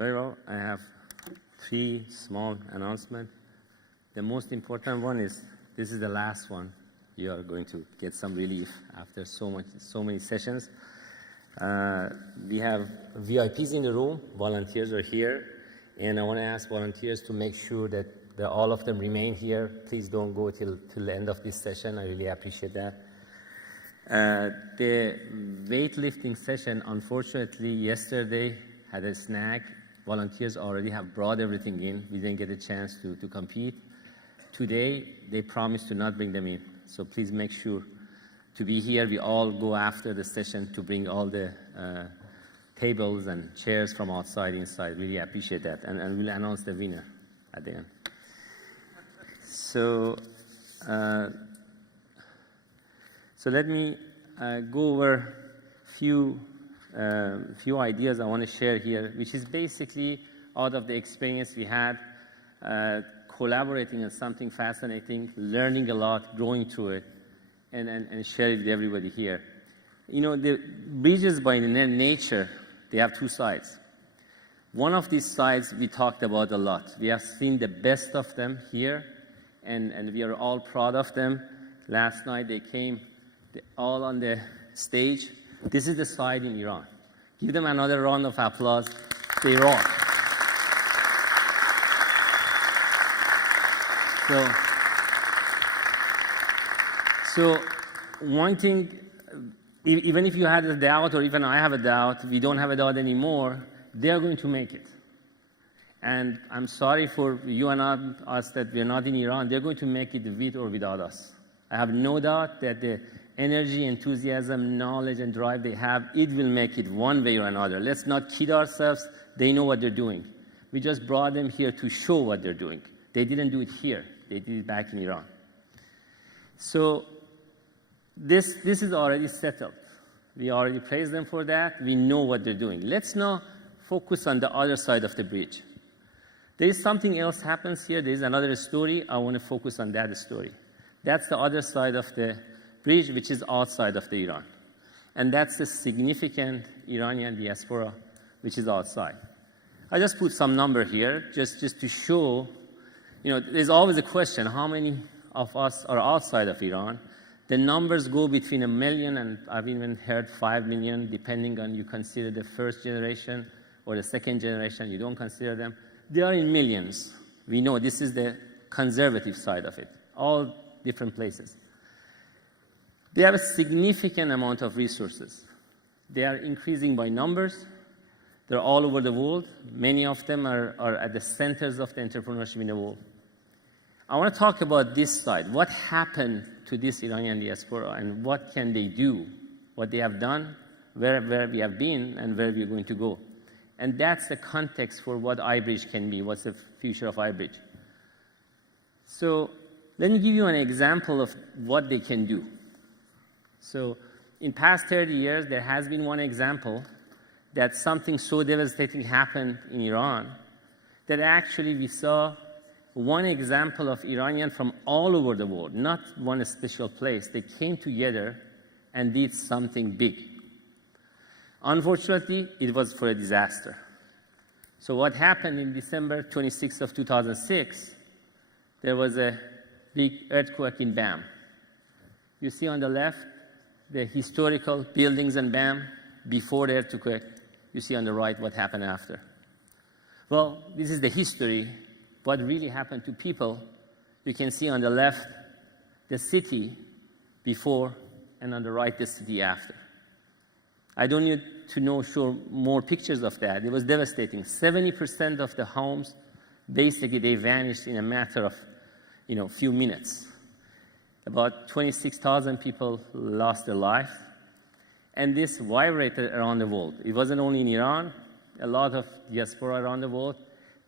Very well. I have 3 small announcements. The most important one is this is the last one. You are going to get some relief after so many sessions. We have VIPs in the room. Volunteers are here. And I want to ask volunteers to make sure that all of them remain here. Please don't go till the end of this session. I really appreciate that. The weightlifting session, unfortunately, yesterday had a snag. Volunteers already have brought everything in. We didn't get a chance to compete. Today, they promised to not bring them in. So please make sure to be here. We all go after the session to bring all the tables and chairs from outside inside. Really appreciate that. And we'll announce the winner at the end. So let me go over few ideas I want to share here, which is basically out of the experience we had, collaborating on something fascinating, learning a lot, growing through it, and share it with everybody here. You know, the bridges by nature, they have 2 sides. One of these sides we talked about a lot. We have seen the best of them here, and we are all proud of them. Last night they came all on the stage. This is the side in Iran. Give them another round of applause. They rock. So one thing, even if you had a doubt, or even I have a doubt, we don't have a doubt anymore, they are going to make it. And I'm sorry for you and us that we're not in Iran. They're going to make it with or without us. I have no doubt that the energy, enthusiasm, knowledge, and drive they have, it will make it one way or another. Let's not kid ourselves. They know what they're doing. We just brought them here to show what they're doing. They didn't do it here. They did it back in Iran. So this is already settled. We already praised them for that. We know what they're doing. Let's now focus on the other side of the bridge. There is something else happens here. There is another story. I want to focus on that story. That's the other side of the bridge, which is outside of the Iran. And that's the significant Iranian diaspora, which is outside. I just put some number here just to show, you know, there's always a question, how many of us are outside of Iran? The numbers go between 1 million and I've even heard 5 million, depending on you consider the first generation or the second generation, you don't consider them. They are in millions. We know this is the conservative side of it, all different places. They have a significant amount of resources. They are increasing by numbers. They're all over the world. Many of them are at the centers of the entrepreneurship in the world. I want to talk about this side. What happened to this Iranian diaspora and what can they do, what they have done, where we have been, and where we're going to go. And that's the context for what iBRIDGE can be, what's the future of iBRIDGE. So let me give you an example of what they can do. So in past 30 years, there has been one example that something so devastating happened in Iran that actually we saw one example of Iranians from all over the world, not one special place. They came together and did something big. Unfortunately, it was for a disaster. So what happened in December 26th of 2006, there was a big earthquake in Bam. You see on the left, the historical buildings in Bam before the earthquake. You see on the right what happened after. Well, this is the history. What really happened to people. You can see on the left the city before, and on the right the city after. I don't need to show more pictures of that. It was devastating. 70% of the homes, basically they vanished in a matter of few minutes. About 26,000 people lost their life. And this vibrated around the world. It wasn't only in Iran, a lot of diaspora around the world.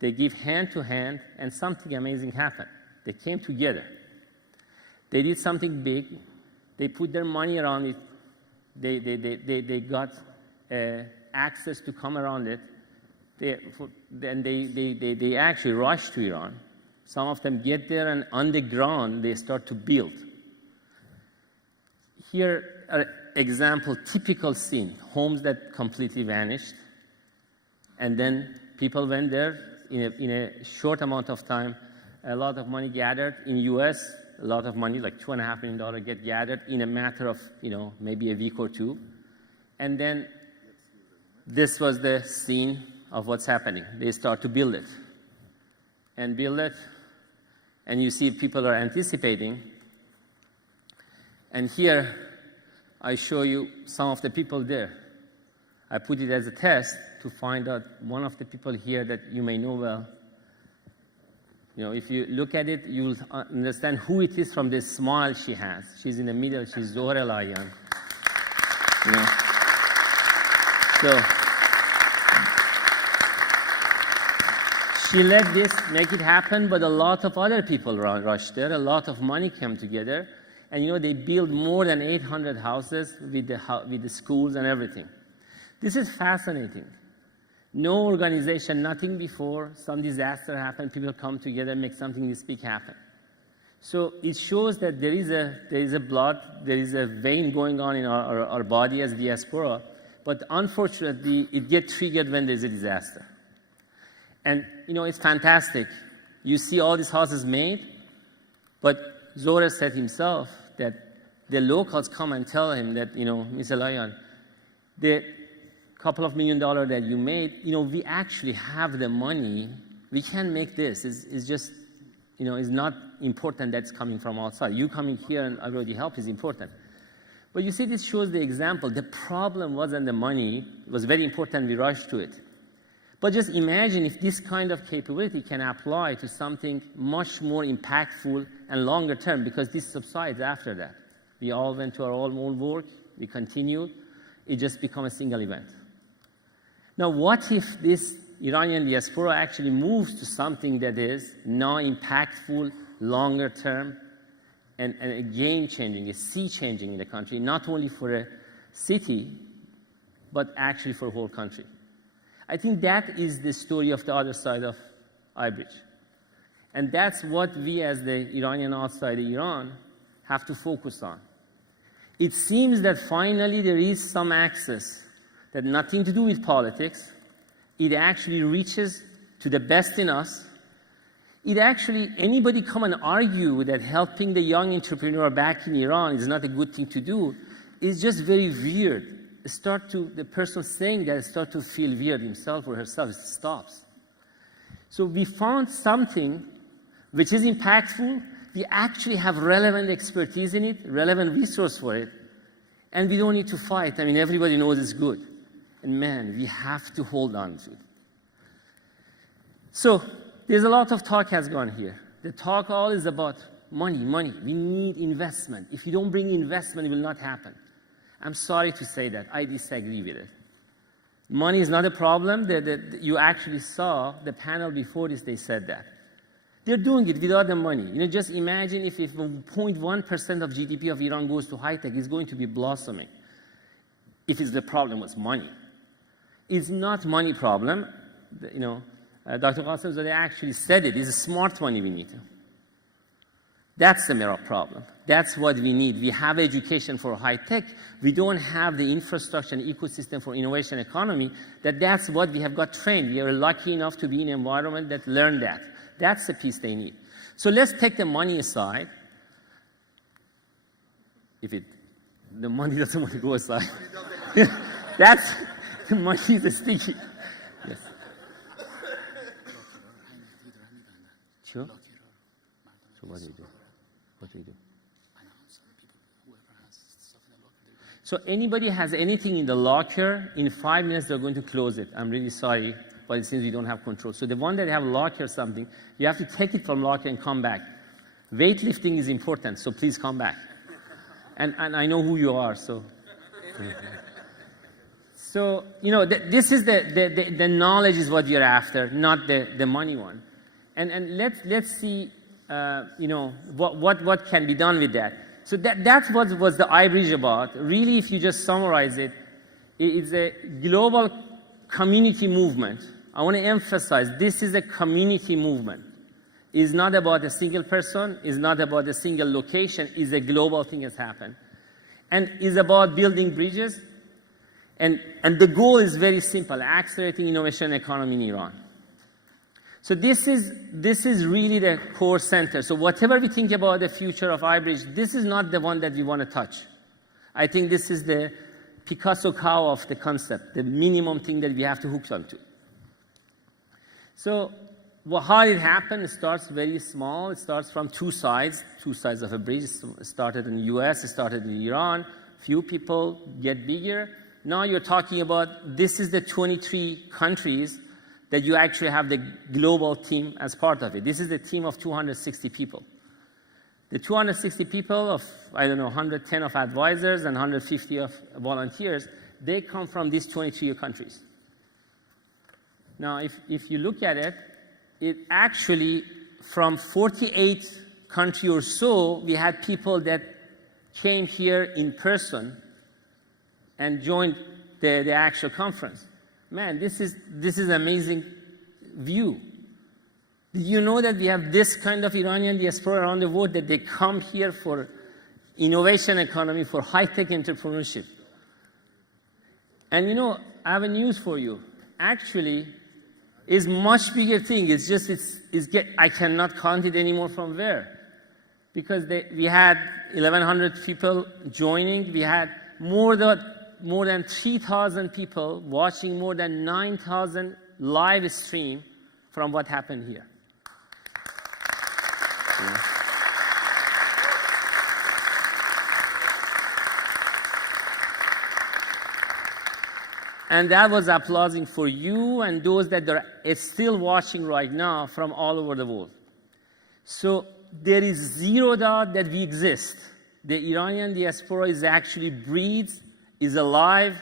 They give hand to hand, and something amazing happened. They came together. They did something big. They put their money around it. They got access to come around it. Then they actually rushed to Iran. Some of them get there, and on the ground, they start to build. Here are example, typical scene, homes that completely vanished, and then People went there in a short amount of time. A lot of money gathered in US, a lot of money, like $2.5 million get gathered in a matter of, maybe a week or two. And then this was the scene of what's happening. They start to build it and build it. And you see people are anticipating. And here, I show you some of the people there. I put it as a test to find out one of the people here that you may know well. If you look at it, you'll understand who it is from this smile she has. She's in the middle. She's Zohar El-Ayyan. So she let this make it happen, but a lot of other people rushed there. A lot of money came together. And they built more than 800 houses with the schools and everything. This is fascinating. No organization, nothing before, some disaster happened, people come together, make something this big happen. So it shows that there is a blood, there is a vein going on in our body as diaspora, but unfortunately, it gets triggered when there's a disaster. And, it's fantastic. You see all these houses made, but Zohar said himself that the locals come and tell him that, Ms. El-Ayyan, the couple of $1 million that you made, we actually have the money. We can make this. It's just, it's not important that's coming from outside. You coming here and already help is important. But you see, this shows the example. The problem wasn't the money. It was very important. We rushed to it. But just imagine if this kind of capability can apply to something much more impactful and longer term, because this subsides after that. We all went to our own work. We continued. It just became a single event. Now, what if this Iranian diaspora actually moves to something that is now impactful, longer term, and a game-changing, a sea-changing in the country, not only for a city, but actually for a whole country? I think that is the story of the other side of iBRIDGE. And that's what we as the Iranian outside Iran have to focus on. It seems that finally there is some access that nothing to do with politics. It actually reaches to the best in us. It actually, anybody come and argue that helping the young entrepreneur back in Iran is not a good thing to do, is just very weird. The person saying that start to feel weird himself or herself, it stops. So we found something which is impactful. We actually have relevant expertise in it, relevant resource for it, and we don't need to fight. I mean, everybody knows it's good. And man, we have to hold on to it. So there's a lot of talk has gone here. The talk all is about money, money. We need investment. If you don't bring investment, it will not happen. I'm sorry to say that. I disagree with it. Money is not a problem. You actually saw the panel before this, they said that. They're doing it without the money. Just imagine if 0.1% of GDP of Iran goes to high tech, it's going to be blossoming. If the problem was money. It's not money problem. Dr. Qasemzadeh actually said it. It's smart money we need. That's the mirror problem. That's what we need. We have education for high tech. We don't have the infrastructure and ecosystem for innovation economy. That's what we have got trained. We are lucky enough to be in an environment that learned that. That's the piece they need. So let's take the money aside. The money doesn't want to go aside. The money is sticky. Yes. Sure. So what do you do? What do you do? So anybody has anything in the locker, in 5 minutes they're going to close it. I'm really sorry, but it seems we don't have control. So the one that have locker or something, you have to take it from locker and come back. Weightlifting is important, so please come back. And I know who you are, so. So, this is the knowledge is what you're after, not the money one. And let's see, what can be done with that. So that's what was the iBRIDGE about. Really, if you just summarize it, it's a global community movement. I want to emphasize this is a community movement. It's not about a single person. It's not about a single location. It's a global thing that's happened. And it's about building bridges. And the goal is very simple, accelerating innovation economy in Iran. So this is really the core center. So whatever we think about the future of iBRIDGE, this is not the one that we want to touch. I think this is the Picasso cow of the concept, the minimum thing that we have to hook onto. So how it happened, it starts very small. It starts from two sides of a bridge. It started in the US, it started in Iran. Few people get bigger. Now you're talking about, this is the 23 countries that you actually have the global team as part of it. This is the team of 260 people. The 260 people of, I don't know, 110 of advisors and 150 of volunteers, they come from these 23 countries. Now, if you look at it, it actually, from 48 countries or so, we had people that came here in person and joined the actual conference. Man, this is amazing view. Did you know that we have this kind of Iranian diaspora around the world, that they come here for innovation economy, for high-tech entrepreneurship? And you know, I have a news for you. Actually, it's much bigger thing. It's just, I cannot count it anymore from where. Because we had 1,100 people joining. We had more than 3,000 people watching more than 9,000 live stream from what happened here. Yeah. And that was applauding for you and those that are still watching right now from all over the world. So there is zero doubt that we exist. The Iranian diaspora is actually breathes, is alive,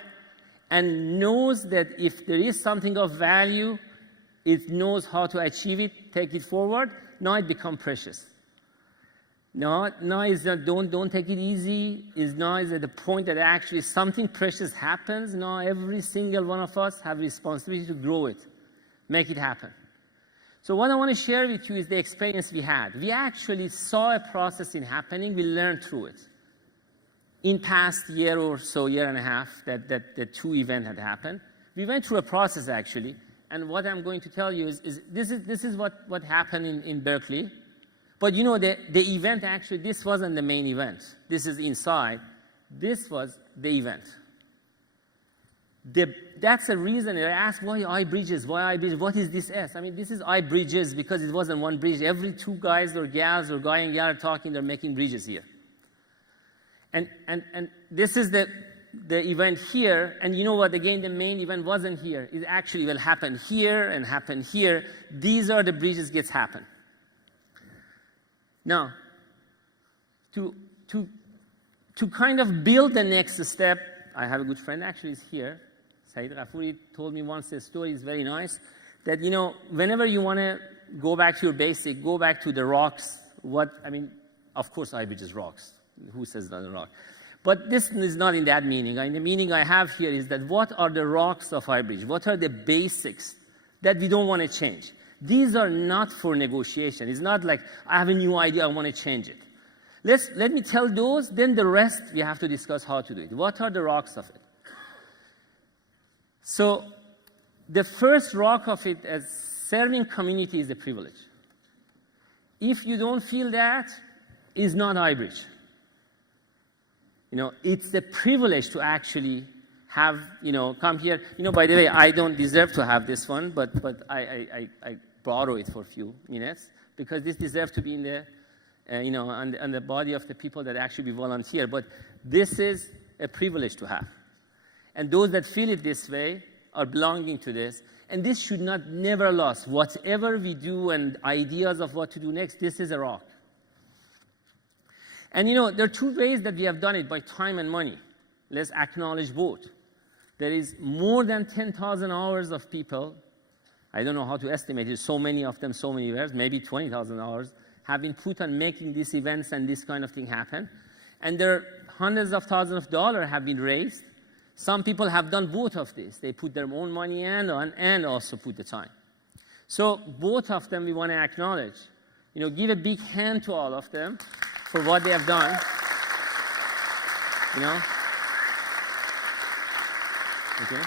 and knows that if there is something of value, it knows how to achieve it, take it forward. Now it becomes precious. Now is not, don't take it easy. Now is at the point that actually something precious happens. Now every single one of us have responsibility to grow it, make it happen. So what I want to share with you is the experience we had. We actually saw a process in happening. We learned through it. In past year or so, year and a half, that the two events had happened, we went through a process actually. And what I'm going to tell you is this is what happened in Berkeley. But you know, the event actually, this wasn't the main event. This is inside. This was the event. That's the reason I asked, why iBRIDGES? Why iBRIDGES? What is this S? I mean, this is iBRIDGES because it wasn't one bridge. Every two guys or gals or guy and gal are talking, they're making bridges here. And this is the event here. And you know what? Again, the main event wasn't here. It actually will happen here and happen here. These are the bridges gets happen. Now, to kind of build the next step, I have a good friend actually is here. Saeed Ghafouri told me once a story, is very nice, that you know, whenever you want to go back to your basic, go back to the rocks. Of course iBRIDGES rocks. Who says it doesn't rock? But this is not in that meaning. And the meaning I have here is that what are the rocks of iBRIDGE? What are the basics that we don't want to change? These are not for negotiation. It's not like I have a new idea, I want to change it. Let me tell those, then the rest we have to discuss how to do it. What are the rocks of it? So the first rock of it as serving community is a privilege. If you don't feel that, it's not iBRIDGE. You know, it's the privilege to actually have, you know, come here. You know, by the way, I don't deserve to have this one, but I borrow it for a few minutes because this deserves to be in the, you know, on the body of the people that actually be volunteer. But this is a privilege to have. And those that feel it this way are belonging to this. And this should not never lose. Whatever we do and ideas of what to do next, this is a rock. And you know, there are two ways that we have done it, by time and money. Let's acknowledge both. There is more than 10,000 hours of people, I don't know how to estimate it, so many of them, so many years, maybe 20,000 hours, have been put on making these events and this kind of thing happen. And there are hundreds of thousands of dollars have been raised. Some people have done both of this. They put their own money and also put the time. So both of them we want to acknowledge. You know, give a big hand to all of them for what they have done. You know? Okay.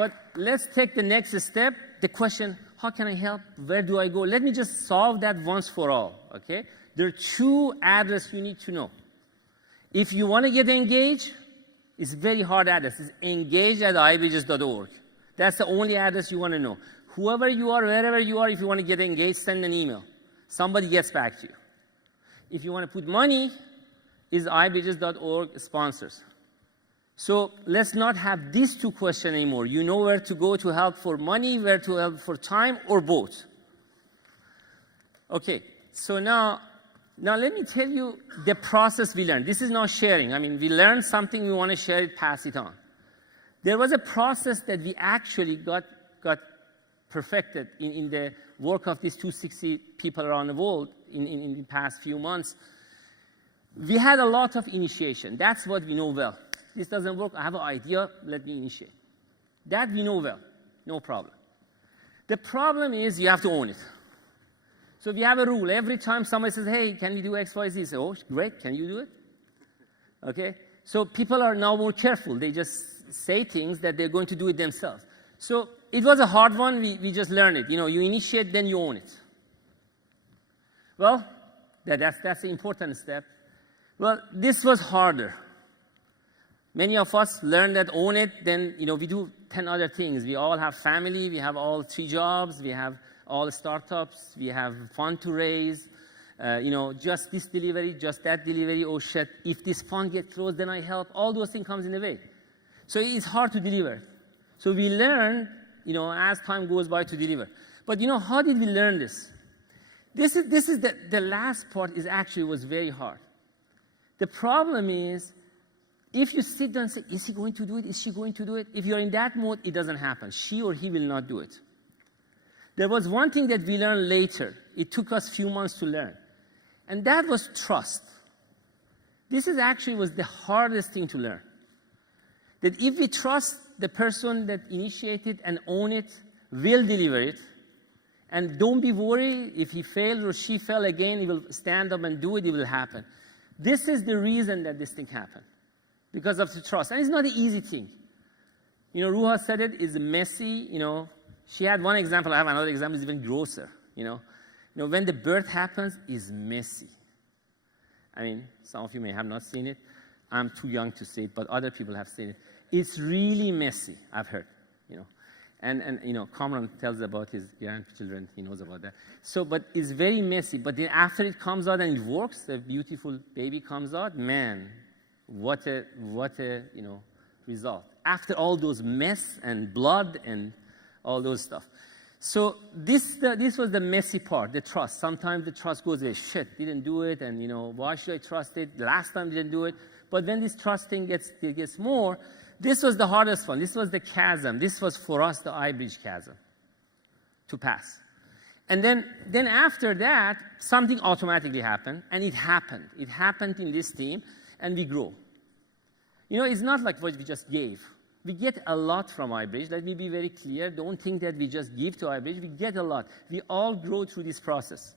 But let's take the next step, the question, how can I help? Where do I go? Let me just solve that once for all, okay? There are 2 addresses you need to know. If you want to get engaged, it's very hard address. It's engage@ibridges.org. That's the only address you want to know. Whoever you are, wherever you are, if you want to get engaged, send an email. Somebody gets back to you. If you want to put money, is iBRIDGES.org sponsors. So let's not have these 2 questions anymore. You know where to go to help for money, where to help for time, or both. Okay, so now let me tell you the process we learned. This is not sharing. I mean, we learned something, we want to share it, pass it on. There was a process that we actually got perfected in the work of these 260 people around the world in the past few months. We had a lot of initiation. That's what we know well. This doesn't work, I have an idea, let me initiate. That we know well, no problem. The problem is you have to own it. So we have a rule. Every time somebody says, hey, can we do X, Y, Z? You say, oh, great, can you do it? Okay? So people are now more careful. They just say things that they're going to do it themselves. So it was a hard one. We just learned it. You know, you initiate, then you own it. Well, that's the important step. Well, this was harder. Many of us learn that own it, then, you know, we do 10 other things. We all have family, we have all 3 jobs, we have all startups, we have fund to raise, you know, just this delivery, just that delivery, oh shit, if this fund gets closed, then I help. All those things comes in the way. So it's hard to deliver. So we learn, you know, as time goes by to deliver. But you know, how did we learn this? This is the last part is actually was very hard. The problem is, if you sit down and say, is he going to do it? Is she going to do it? If you're in that mode, it doesn't happen. She or he will not do it. There was one thing that we learned later. It took us a few months to learn. And that was trust. This is actually was the hardest thing to learn. That if we trust the person that initiated and own it, will deliver it, and don't be worried if he fails or she fails again, he will stand up and do it, it will happen. This is the reason that this thing happened. Because of the trust. And it's not an easy thing. You know, Ruha said it is messy, you know. She had one example, I have another example, is even grosser, you know. You know, when the birth happens, it's messy. I mean, some of you may have not seen it. I'm too young to say it, but other people have seen it. It's really messy, I've heard, you know. And you know, Kamran tells about his grandchildren, he knows about that. So, but it's very messy. But then after it comes out and it works, the beautiful baby comes out, man, what a you know, result. After all those mess and blood and all those stuff. So this was the messy part, the trust. Sometimes the trust goes away. Shit, didn't do it, and you know, why should I trust it? Last time didn't do it. But when this trust thing gets more, this was the hardest one. This was the chasm. This was for us the iBridge chasm to pass. And then after that, something automatically happened, and it happened. It happened in this team, and we grow. You know, it's not like what we just gave. We get a lot from iBridge. Let me be very clear. Don't think that we just give to iBridge. We get a lot. We all grow through this process.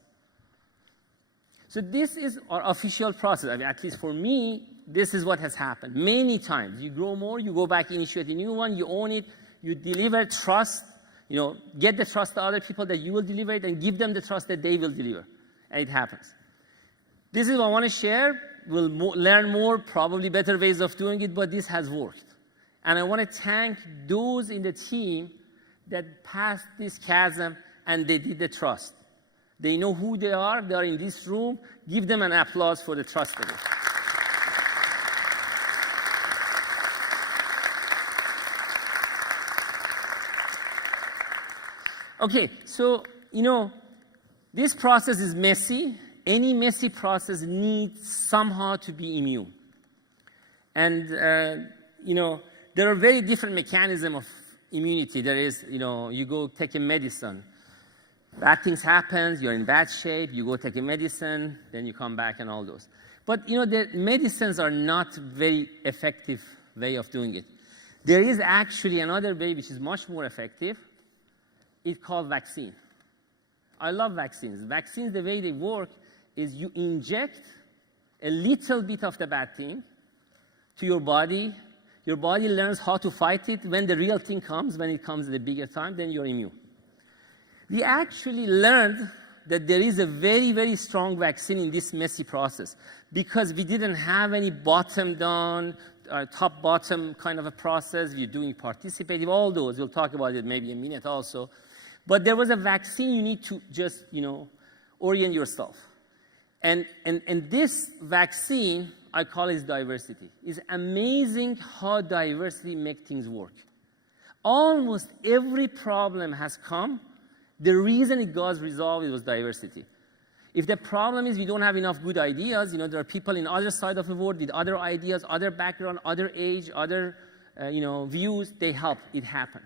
So this is our official process. I mean, at least for me, this is what has happened. Many times, you grow more, you go back, initiate a new one, you own it, you deliver trust, you know, get the trust of other people that you will deliver it, and give them the trust that they will deliver. And it happens. This is what I want to share. We'll learn more, probably better ways of doing it, but this has worked. And I want to thank those in the team that passed this chasm and they did the trust. They know who they are in this room. Give them an applause for the trust of it. Okay, so, you know, this process is messy. Any messy process needs somehow to be immune. And, you know, there are very different mechanisms of immunity. There is, you know, you go take a medicine. Bad things happen, you're in bad shape, you go take a medicine, then you come back and all those. But, you know, the medicines are not very effective way of doing it. There is actually another way which is much more effective. It's called vaccine. I love vaccines. Vaccines, the way they work is you inject a little bit of the bad thing to your body. Your body learns how to fight it. When the real thing comes, when it comes at a bigger time, then you're immune. We actually learned that there is a very, very strong vaccine in this messy process because we didn't have any bottom-down, top-bottom kind of a process. We're doing participative, all those. We'll talk about it maybe in a minute also. But there was a vaccine you need to just, orient yourself. And this vaccine, I call it diversity. It's amazing how diversity makes things work. Almost every problem has come. The reason it got resolved was diversity. If the problem is we don't have enough good ideas, there are people in other side of the world with other ideas, other background, other age, other views, they help it happen.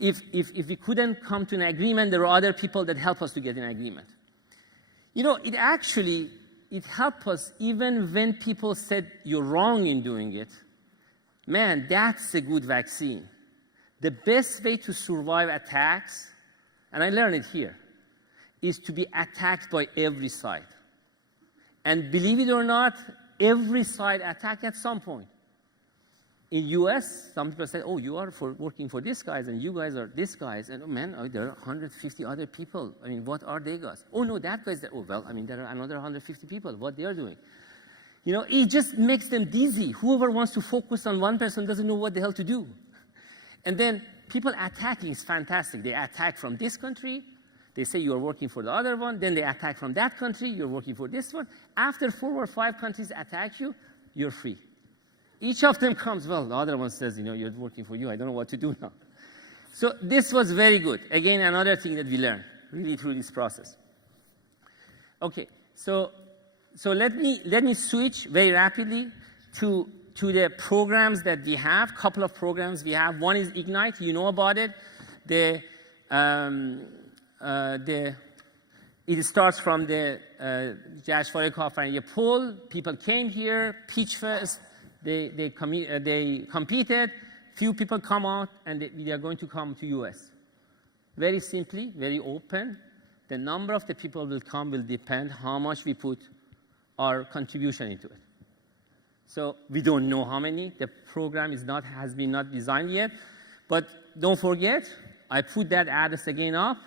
If we couldn't come to an agreement, there are other people that help us to get an agreement. It helped us even when people said you're wrong in doing it. Man, that's a good vaccine. The best way to survive attacks, and I learned it here, is to be attacked by every side. And believe it or not, every side attacked at some point. In US, some people say, oh, you are working for these guys, and you guys are these guys. And, oh, man, there are 150 other people. I mean, what are they guys? Oh, no, that guy's there. Oh, well, there are another 150 people. What they are doing. It just makes them dizzy. Whoever wants to focus on one person doesn't know what the hell to do. And then people attacking is fantastic. They attack from this country. They say you are working for the other one. Then they attack from that country. You're working for this one. After 4 or 5 countries attack you, you're free. Each of them comes, well, the other one says, you're working for you. I don't know what to do now. So this was very good. Again, another thing that we learned really through this process. Okay, so let me switch very rapidly to the programs that we have. Couple of programs we have. One is Ignite. You know about it. It starts from the Jashwari Kafrani poll. People came here, pitch fest. They competed. Few people come out, and they are going to come to US. Very simply, very open. The number of the people will come will depend how much we put our contribution into it. So we don't know how many. The program has been not designed yet. But don't forget, I put that address again up.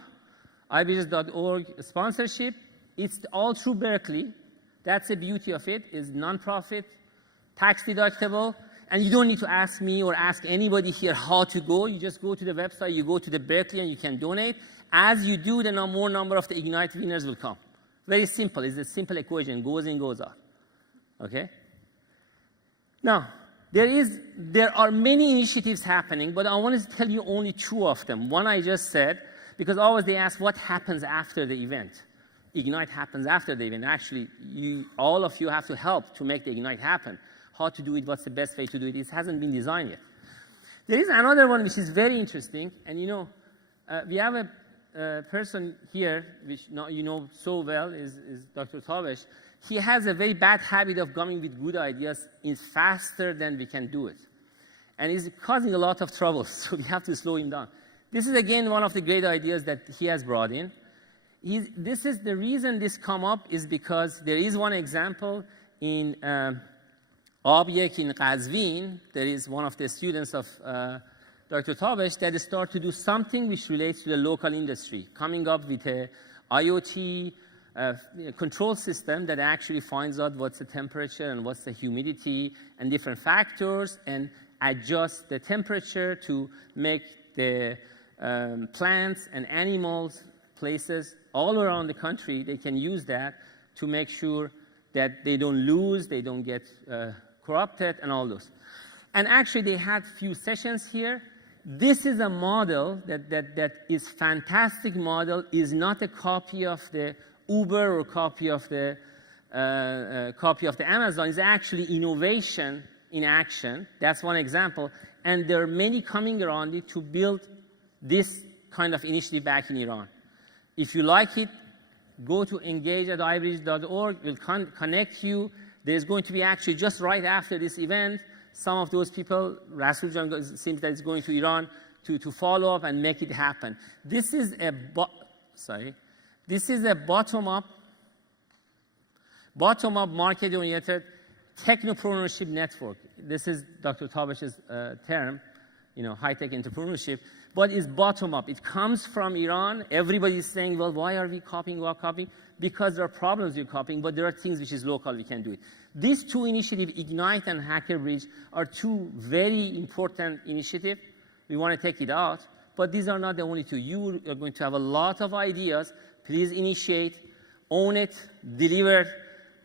iBRIDGES.org sponsorship. It's all through Berkeley. That's the beauty of it. It's nonprofit, tax deductible, and you don't need to ask me or ask anybody here how to go. You just go to the website, you go to the Berkeley, and you can donate. As you do, the more number of the Ignite winners will come. Very simple. It's a simple equation. Goes in, goes out. Okay? Now, there are many initiatives happening, but I want to tell you only 2 of them. One I just said, because always they ask what happens after the event. Ignite happens after the event. Actually, all of you have to help to make the Ignite happen. How to do it, what's the best way to do it. It hasn't been designed yet. There is another one which is very interesting, and we have a person here, which you know so well, is Dr. Tabesh. He has a very bad habit of coming with good ideas faster than we can do it. And he's causing a lot of trouble, so we have to slow him down. This is, again, one of the great ideas that he has brought in. This is the reason this come up is because there is one example in Abyek in Qazvin. There is one of the students of Dr. Tabesh that start to do something which relates to the local industry, coming up with a IoT control system that actually finds out what's the temperature and what's the humidity and different factors and adjusts the temperature to make the plants and animals, places all around the country, they can use that to make sure that they don't lose, they don't get corrupted and all those. And actually they had few sessions here. This is a model that is fantastic model, is not a copy of the Uber or copy of the Amazon. It's actually innovation in action. That's one example. And there are many coming around it to build this kind of initiative back in Iran. If you like it, go to engage@ibridge.org. We'll connect you. There's going to be actually just right after this event, some of those people, Rasul Jan seems that it's going to Iran to follow up and make it happen. This is a bottom-up market-oriented technopreneurship network. This is Dr. Tabash's term, high-tech entrepreneurship, but it's bottom-up. It comes from Iran. Everybody is saying, well, why are we copying? Because there are problems with copying, but there are things which is local, we can do it. These two initiatives, Ignite and HackerBridge, are two very important initiatives. We want to take it out, but these are not the only two. You are going to have a lot of ideas. Please initiate, own it, deliver,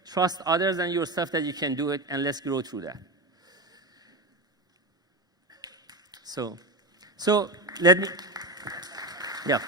trust others and yourself that you can do it, and let's grow through that. So let me, yeah.